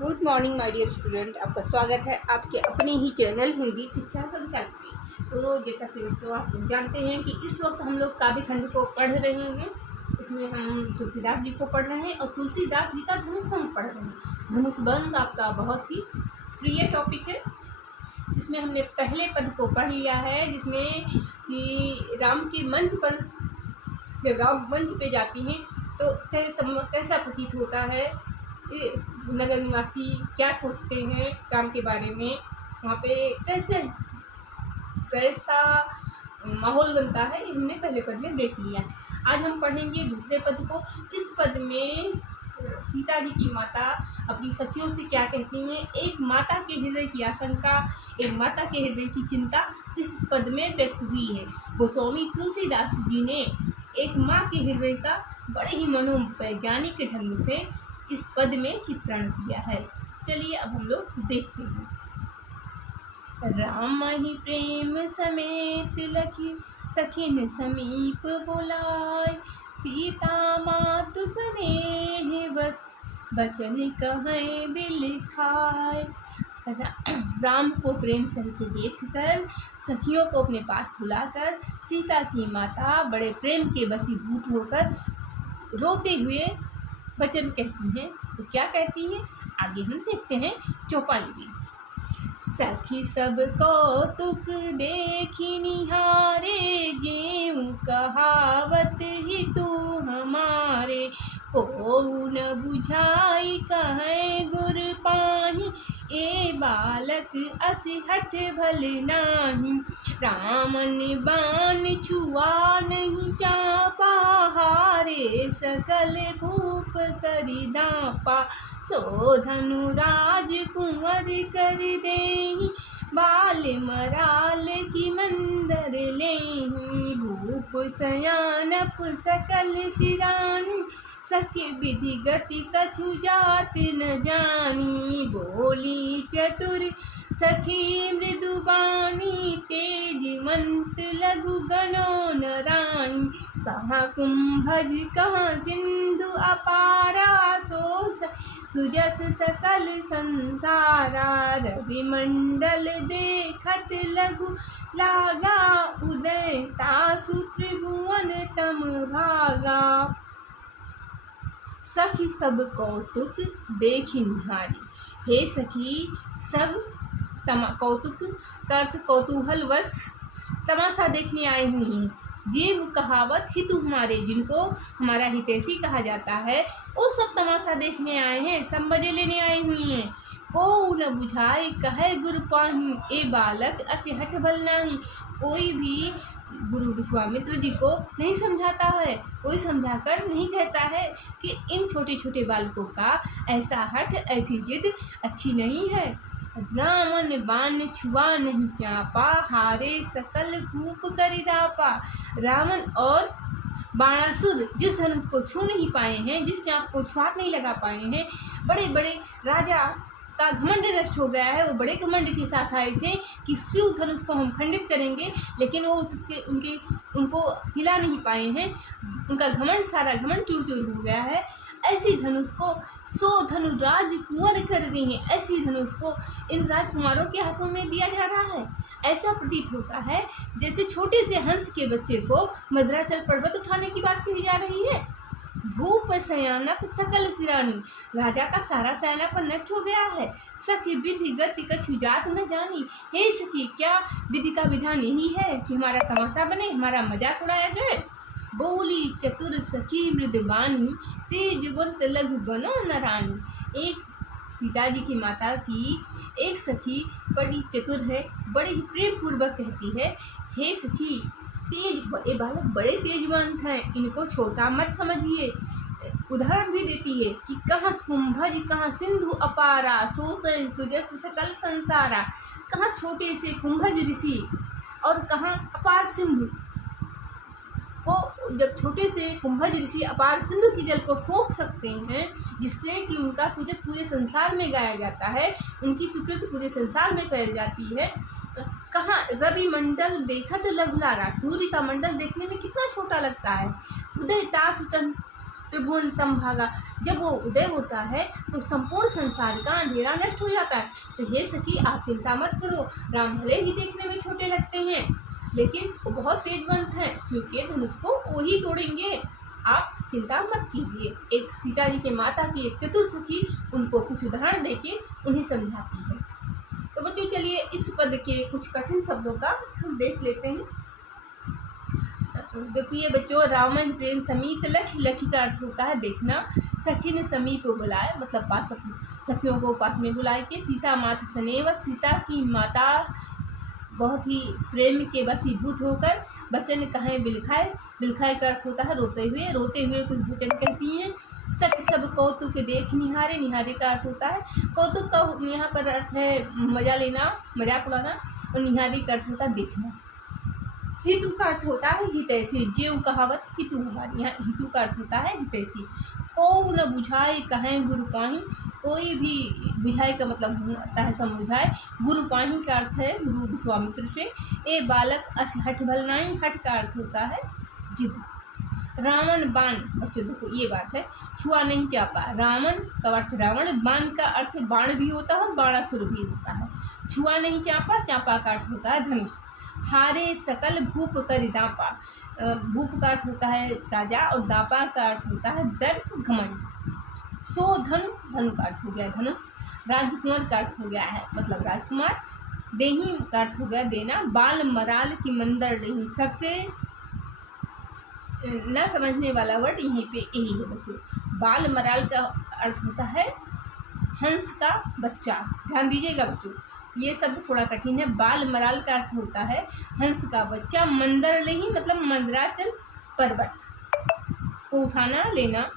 Good morning my dear student. आपका स्वागत है आपके अपने ही चैनल हिंदी शिक्षा संकल्प में। तो जैसा कि मित्रों आप लोग जानते हैं कि इस वक्त हम लोग काव्य खंड को पढ़ रहे हैं। इसमें हम तुलसीदास जी को पढ़ रहे हैं और तुलसीदास जी का धनुष भंग पढ़ रहे हैं। धनुष भंग आपका बहुत ही प्रिय टॉपिक है। इसमें हमने पहले पद को पढ़ लिया है, जिसमें कि राम के मंच पर, जब राम मंच पे जाती हैं तो कैसा प्रतीत होता है, नगर निवासी क्या सोचते हैं राम के बारे में, वहाँ पे कैसा माहौल बनता है, ये हमने पहले पद में देख लिया है। आज हम पढ़ेंगे दूसरे पद को। इस पद में सीता जी की माता अपनी सखियों से क्या कहती हैं, एक माता के हृदय की आशंका, एक माता के हृदय की चिंता इस पद में व्यक्त हुई है। गोस्वामी तुलसीदास जी ने एक माँ के हृदय का बड़े ही मनोवैज्ञानिक ढंग से इस पद में चित्रण किया है। चलिए अब हम लोग देखते हैं। राम ही प्रेम समेत लखी सखिन समीप बुलाए, सीता मातु स्नेह बस बचन कहे बिलखाए। राम को प्रेम सहित देखकर, सखियों को अपने पास बुलाकर सीता की माता बड़े प्रेम के वशीभूत होकर रोते हुए वचन कहती हैं। तो क्या कहती हैं आगे हम देखते हैं चौपाई में। सखी सब कौतुक देखी निहारे, जेऊ कहावत ही तू हमारे, को न बुझाई कहे गुर पाही, ए बालक असहठ भल नाही। रामन बान छुआ नहीं चापा, हारे सकल भूप करि दापा। सो धनुराज कुंवर कर देहि, बाल मराल की मंदर लेहि। भूप सयानप सकल सिरानी, सके विधि गति कछु जात न जानी। बोली चतुर सखी मृदुबानी, तेजवंत लघु गनो न रानी। कहाँ कुंभज कहाँ सिंधु अपारा, सो सुजस सकल संसारा। रवि मंडल देखत लघु लागा, उदय तासु त्रिभुवन तम भागा। सखी सब कौतुक देखी निहारी, हे सखी सब कौतुक का अर्थ कौतूहल वश तमाशा देखने आई हुई हैं। जीव कहावत हितु हमारे, जिनको हमारा हितैषी कहा जाता है, वो सब तमाशा देखने आए हैं, सब मजे लेने आई हुई हैं। को न बुझाई कहे गुरु पाही, ए बालक असहठ भल नाही। कोई भी गुरु विश्वामित्र जी को नहीं समझाता है, कोई समझाकर नहीं कहता है कि इन छोटे छोटे बालकों का ऐसा हठ, ऐसी जिद अच्छी नहीं है। रामन बाण छुआ नहीं चापा, हारे सकल भूप करि दापा। रावण और बाणासुर जिस धनुष को छू नहीं पाए हैं, जिस चाप को छुआत नहीं लगा पाए हैं, बड़े बड़े राजा का घमंड नष्ट हो गया है। वो बड़े घमंड के साथ आए थे कि शिव धनुष को हम खंडित करेंगे, लेकिन वो उनको हिला नहीं पाए हैं। उनका घमंड, सारा घमंड चूर चूर हो गया है। ऐसी धनुष को सो धनुराज कुंवर कर दी हैं, ऐसी धनुष को इन राजकुमारों के हाथों में दिया जा रहा है। ऐसा प्रतीत होता है जैसे छोटे से हंस के बच्चे को मद्राचल पर्वत उठाने की बात कही जा रही है। भूप सयानप सकल सिरानी, राजा का सारा सयानापन नष्ट हो गया है। सखी विधि गति कछु जात न जानी, हे सखी क्या विधि का विधान यही है कि हमारा तमाशा बने, हमारा मजाक उड़ाया जाए। बोली चतुर सखी मृदबानी, तेजवंत लघु गनो न रानी। एक सीता जी की माता की एक सखी बड़ी चतुर है, बड़े ही प्रेम पूर्वक कहती है, हे सखी ये बालक बड़े तेजवंत हैं, इनको छोटा मत समझिए। उदाहरण भी देती है कि कहाँ कुंभज कहाँ सिंधु अपारा, सो सुजस सकल संसारा। कहाँ छोटे से कुंभज ऋषि और कहाँ अपार सिंधु को, जब छोटे से कुंभज ऋषि अपार सिंधु की जल को सोख सकते हैं, जिससे कि उनका सुजस पूरे संसार में गाया जाता है, उनकी सुकृत पूरे संसार में फैल जाती है। कहाँ रवि मंडल देखत लघुलारा, सूर्य का मंडल देखने में कितना छोटा लगता है। उदय तासुतन त्रिभुवनतम भागा। जब वो उदय होता है तो संपूर्ण संसार का अंधेरा नष्ट हो जाता है। तो हे सखी, आप चिंता मत करो। राम भले ही देखने में छोटे लगते हैं, लेकिन वो बहुत तेजवंत हैं। शिव के धनुष को वो ही तोड़ेंगे, आप चिंता मत कीजिए। एक सीता जी के माता की एक चतुर सखी उनको कुछ उदाहरण देके उन्हें समझाती है। तो बच्चों चलिए इस पद के कुछ कठिन शब्दों का हम देख लेते हैं। देखिए बच्चों, राम ही प्रेम समीत लखी, लखी का अर्थ होता है देखना। सखी ने समीप बुलाए, मतलब पास, सखियों को पास में बुलाए के। सीता मात स्नेह, सीता की माता बहुत ही प्रेम के वशीभूत होकर वचन कहें बिलखाए। बिलखाए का अर्थ होता है रोते हुए, रोते हुए कुछ वचन कहती हैं। सख सब कौतुक देख निहारे, निहारे का अर्थ होता है कौतुक का यहाँ पर अर्थ है मजा लेना, मजाक उड़ाना, और निहारे का अर्थ होता है देखना। हितु का अर्थ होता है हितैषी, जेव कहावत हितु हमारे यहाँ हितु का अर्थ होता है हितैषी। को न बुझाए कहें गुरु पाही, कोई भी बुझाए का मतलब होता है समझाए। गुरु पाही का अर्थ है गुरु विश्वामित्र से। ए बालक अस हठ भल नाई, हठ का अर्थ होता है जिद। रावण बाण, बच्चों देखो ये बात है, छुआ नहीं चापा। रावण का अर्थ रावण, बाण का अर्थ बाण भी होता है, बाणासुर भी होता है। छुआ नहीं चापा, चापा का अर्थ होता है धनुष। हारे सकल भूप कर दापा, भूप का अर्थ होता है राजा, और दापा का अर्थ होता है दर्प घमंड। सो धनु, धनु का अर्थ हो गया धनुष। राजकुमार का अर्थ हो गया है मतलब राजकुमार। देही का अर्थ हो गया देना। बाल मराल की मंदर नहीं, सबसे न समझने वाला वर्ड यहीं पे यही है बच्चों। बाल मराल का अर्थ होता है हंस का बच्चा। ध्यान दीजिएगा बच्चों, ये शब्द थोड़ा कठिन है। बाल मराल का अर्थ होता है हंस का बच्चा। मंदर नहीं मतलब मंदराचल पर्वत को उठाना लेना।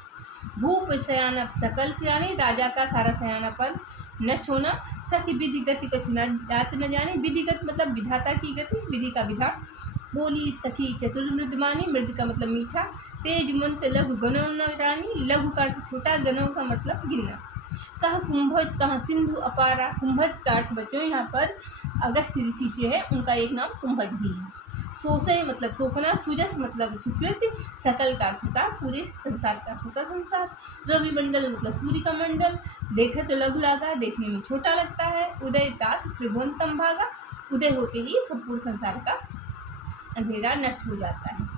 भूप सयानप सकल सियाने, राजा का सारा सयानापन नष्ट होना। सखी विधि गति कछु जात न जाने, विधिगत मतलब विधाता की गति, विधि का विधान। बोली सखी चतुर मृदमानी, मृद का मतलब मीठा। तेज मंत लघु गणों न रानी, लघु का अर्थ छोटा, गणों का मतलब गिनना। कहाँ कुंभज कहाँ सिंधु अपारा, कुंभज का अर्थ बच्चों यहाँ पर अगस्त्य ऋषि से है, उनका एक नाम कुंभज भी है। सोसय मतलब सोफना, सुजस मतलब सुकृत, सकल का अर्थ होता पूरे संसार का अर्थ होता संसार। रवि मंडल मतलब सूर्य का मंडल। देखत लघु लागा, देखने में छोटा लगता है। उदय दास त्रिभुवनतम भागा, उदय होते ही संपूर्ण संसार का अंधेरा नष्ट हो जाता है।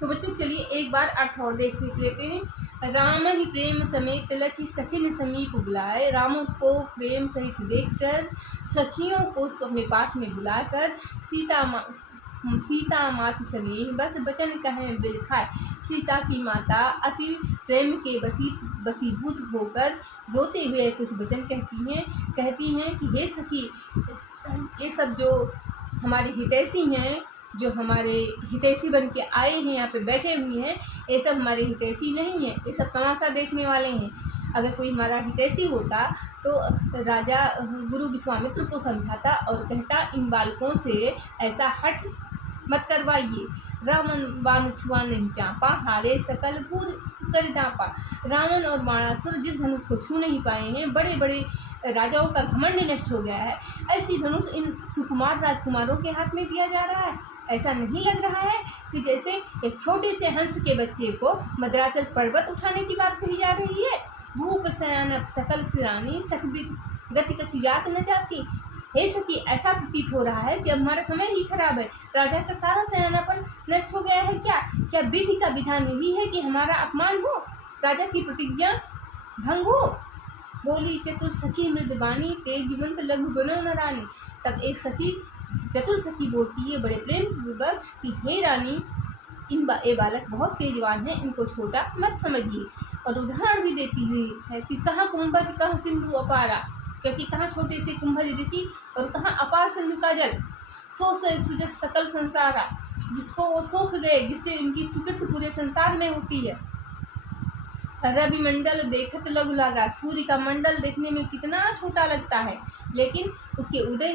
तो बच्चों चलिए एक बार अर्थ और देख लेते हैं। राम ही प्रेम समेत लखी, सखिन समीप बुलाए। राम को प्रेम सहित देखकर सखियों को अपने पास में बुलाकर सीता मातु स्नेह बस वचन कहें बिलखाए। सीता की माता अति प्रेम के वशीभूत होकर रोते हुए कुछ वचन कहती हैं कि हे सखी, ये सब जो हमारे हितैषी हैं, जो हमारे हितैषी बन के आए हैं, यहाँ पे बैठे हुए हैं, ये सब हमारे हितैषी नहीं हैं, ये सब तमाशा देखने वाले हैं। अगर कोई हमारा हितैषी होता तो राजा गुरु विश्वामित्र को समझाता और कहता इन बालकों से ऐसा हठ मत करवाइए। रावण बाण छुआ नहीं चापा, हारे सकल भूर कर दापा। रावण और बाणासुर जिस धनुष को छू नहीं पाए हैं, बड़े बड़े राजाओं का घमंड नष्ट हो गया है। ऐसी धनुष इन सुकुमार राजकुमारों के हाथ में दिया जा रहा है। ऐसा नहीं लग रहा है कि जैसे एक छोटे से हंस के बच्चे को मद्राचल पर्वत उठाने की बात कही जा रही है। भूप सयानप सकल सिरानी, सखबी गति कछु जात न जाती। हे सखी, ऐसा प्रतीत हो रहा है कि अब हमारा समय ही खराब है, राजा का सारा सयानापन नष्ट हो गया है। क्या विधि का विधान यही है कि हमारा अपमान हो, राजा की प्रतिज्ञा भंग हो। बोली चतुर सखी मृदबानी, तेजवंत लघु गणों न रानी। तब एक सखी चतुर सखी बोलती है बड़े प्रेम पूर्वक कि हे रानी, ये बालक बहुत तेजवान है, इनको छोटा मत समझिए। और उदाहरण भी देती हुई है कि कहाँ कुंभज कहाँ सिंधु अपारा, क्योंकि कहाँ छोटे से कुंभज ऋषि और कहाँ अपार सिंधु का जल। सो से सुजस सकल संसारा, जिसको वो सोख गए, जिससे इनकी सुकृत पूरे संसार में होती है। रवि मंडल देखत लघु लागा, सूर्य का मंडल देखने में कितना छोटा लगता है, लेकिन उसके उदय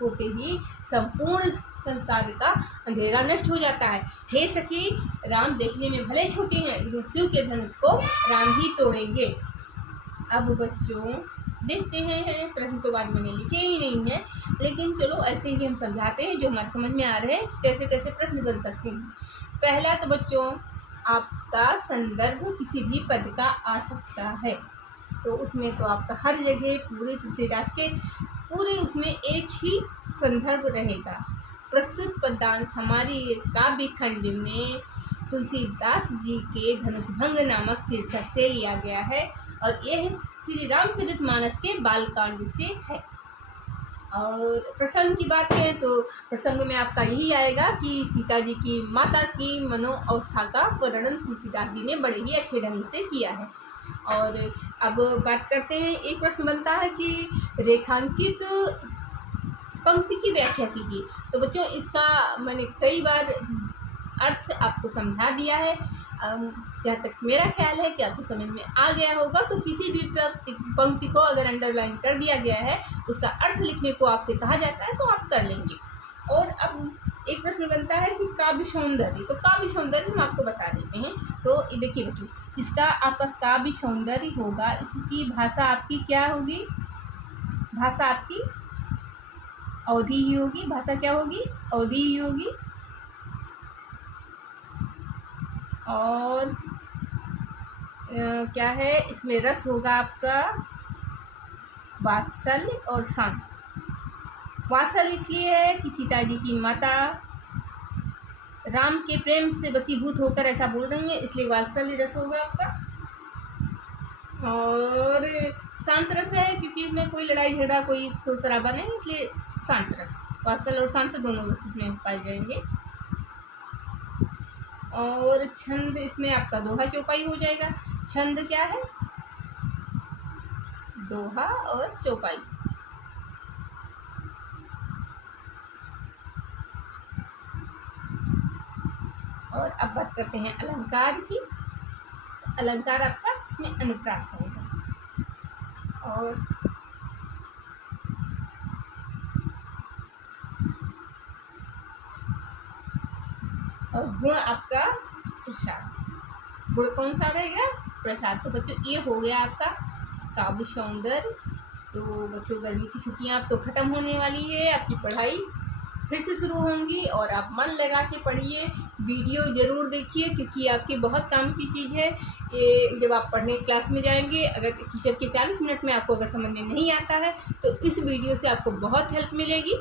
होते ही संपूर्ण संसार का अंधेरा नष्ट हो जाता है। हे सखी, राम देखने में भले छोटे हैं, लेकिन शिव के धनुष को राम ही तोड़ेंगे। अब बच्चों देखते हैं, प्रश्न तो बाद मैंने लिखे ही नहीं है, लेकिन चलो ऐसे ही हम समझाते हैं जो हमारे समझ में आ रहे हैं, कैसे कैसे प्रश्न बन सकते हैं। पहला तो बच्चों आपका संदर्भ किसी भी पद का आ सकता है। तो उसमें तो आपका हर जगह पूरे तुलसीदास के पूरे उसमें एक ही संदर्भ रहेगा। प्रस्तुत पद्यांश हमारी काव्य खंड में तुलसीदास जी के धनुषभंग नामक शीर्षक से लिया गया है और यह श्री रामचरितमानस के बालकांड से है। और प्रसंग की बात करें तो प्रसंग में आपका यही आएगा कि सीता जी की माता की मनोअवस्था का वर्णन तुलसीदास जी ने बड़े ही अच्छे ढंग से किया है। और अब बात करते हैं, एक प्रश्न बनता है कि रेखांकित पंक्ति की व्याख्या कीजिए। तो बच्चों इसका मैंने कई बार अर्थ आपको समझा दिया है। जहाँ तक मेरा ख्याल है कि आपको समझ में आ गया होगा। तो किसी भी पंक्ति को अगर अंडरलाइन कर दिया गया है, उसका अर्थ लिखने को आपसे कहा जाता है तो आप कर लेंगे। और अब एक प्रश्न बनता है कि काव्य सौंदर्य, तो काव्य सौंदर्य हम आपको बता देते हैं। तो देखिए बच्चों, इसका आपका काव्य सौंदर्य होगा, इसकी भाषा आपकी क्या होगी? भाषा आपकी अवधि ही होगी। भाषा क्या होगी? अवधि ही होगी। और क्या है इसमें? रस होगा आपका वात्सल्य और शांत। वात्सल्य इसलिए है कि सीता जी की माता राम के प्रेम से वशीभूत होकर ऐसा बोल रही है, इसलिए वात्सल्य रस होगा आपका। और शांत रस है क्योंकि इसमें कोई लड़ाई झगड़ा कोई शोर शराबा नहीं, इसलिए शांत रस। वात्सल्य और शांत दोनों रस इसमें पाए जाएंगे। और छंद इसमें आपका दोहा चौपाई हो जाएगा। छंद क्या है? दोहा और चौपाई। और अब बात करते हैं अलंकार की। अलंकार आपका इसमें अनुप्रास रहेगा। और गुण आपका प्रसाद। गुण कौन सा रहेगा? प्रसाद। तो बच्चों ये हो गया आपका काव्य सौंदर्य। तो बच्चों गर्मी की छुट्टियां अब तो ख़त्म होने वाली है, आपकी पढ़ाई फिर से शुरू होंगी और आप मन लगा के पढ़िए। वीडियो ज़रूर देखिए क्योंकि आपकी बहुत काम की चीज़ है ये। जब आप पढ़ने क्लास में जाएंगे, अगर टीचर के 40 मिनट में आपको अगर समझ में नहीं आता है तो इस वीडियो से आपको बहुत हेल्प मिलेगी।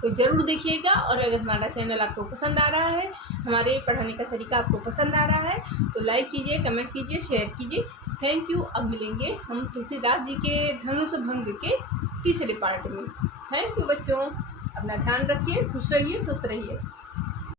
तो ज़रूर देखिएगा। और अगर हमारा चैनल आपको पसंद आ रहा है, हमारे पढ़ाने का तरीका आपको पसंद आ रहा है तो लाइक कीजिए, कमेंट कीजिए, शेयर कीजिए। Thank you. अब मिलेंगे हम तुलसीदास जी के धनुषभंग के तीसरे पार्ट में। थैंक यू बच्चों। अपना ध्यान रखिए, खुश रहिए, स्वस्थ रहिए।